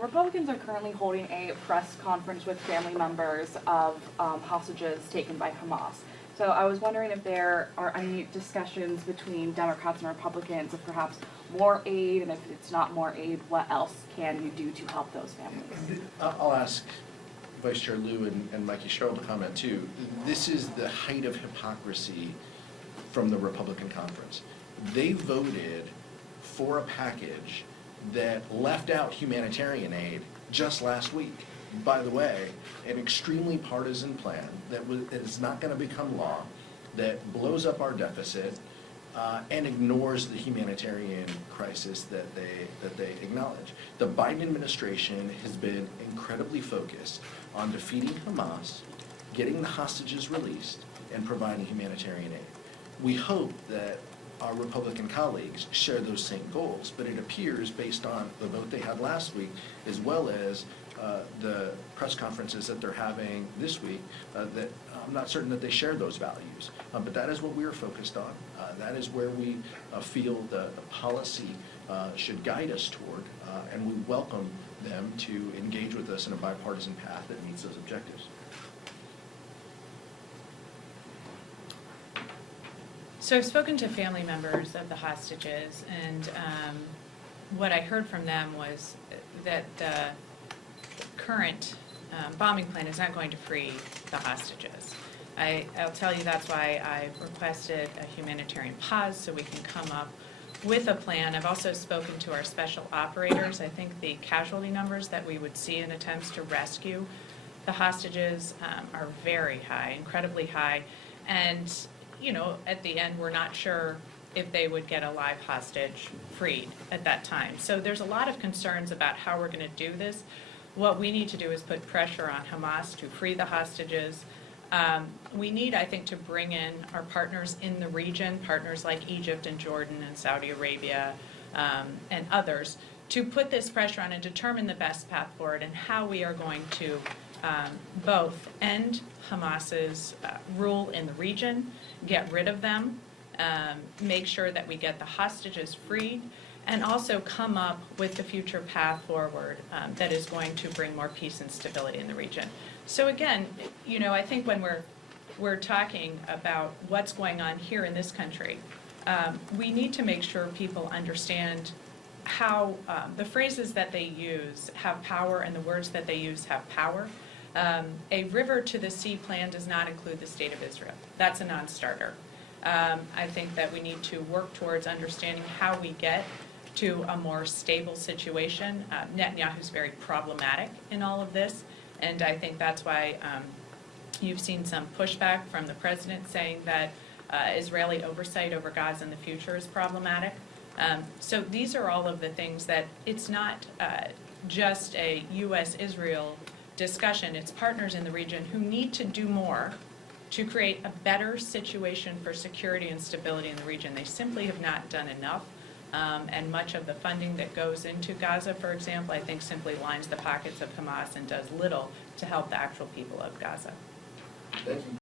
Republicans are currently holding a press conference with family members of hostages taken by Hamas. So I was wondering if there are any discussions between Democrats and Republicans of perhaps more aid, and if it's not more aid, what else can you do to help those families? I'll ask Vice Chair Liu and Mikey Sherrill to comment too. This is the height of hypocrisy from the Republican conference. They voted for a package that left out humanitarian aid just last week. By the way, an extremely partisan plan that is not going to become law, that blows up our deficit, and ignores the humanitarian crisis that they acknowledge. The Biden administration has been incredibly focused on defeating Hamas, getting the hostages released, and providing humanitarian aid. We hope that our Republican colleagues share those same goals, but it appears, based on the vote they had last week, as well as the press conferences that they're having this week, that I'm not certain that they share those values. But that is what we are focused on. That is where we feel the policy should guide us toward, and we welcome them to engage with us in a bipartisan path that meets those objectives. So I've spoken to family members of the hostages, and what I heard from them was that the current bombing plan is not going to free the hostages. I'll tell you that's why I requested a humanitarian pause so we can come up with a plan. I've also spoken to our special operators. I think the casualty numbers that we would see in attempts to rescue the hostages are very high, incredibly high, and you know, at the end, we're not sure if they would get a live hostage freed at that time. So there's a lot of concerns about how we're going to do this. What we need to do is put pressure on Hamas to free the hostages. We need, I think, to bring in our partners in the region, partners like Egypt and Jordan and Saudi Arabia and others, to put this pressure on and determine the best path forward and how we are going to both end Hamas's rule in the region, get rid of them, make sure that we get the hostages freed, and also come up with the future path forward that is going to bring more peace and stability in the region. So again, you know, I think when we're talking about what's going on here in this country, we need to make sure people understand how the phrases that they use have power and the words that they use have power. A river to the sea plan does not include the state of Israel. That's a non-starter. I think that we need to work towards understanding how we get to a more stable situation. Netanyahu's very problematic in all of this, and I think that's why you've seen some pushback from the president saying that Israeli oversight over Gaza in the future is problematic. So these are all of the things that it's not just a U.S.-Israel discussion. It's partners in the region who need to do more to create a better situation for security and stability in the region. They simply have not done enough. And much of the funding that goes into Gaza, for example, I think simply lines the pockets of Hamas and does little to help the actual people of Gaza. Thank you.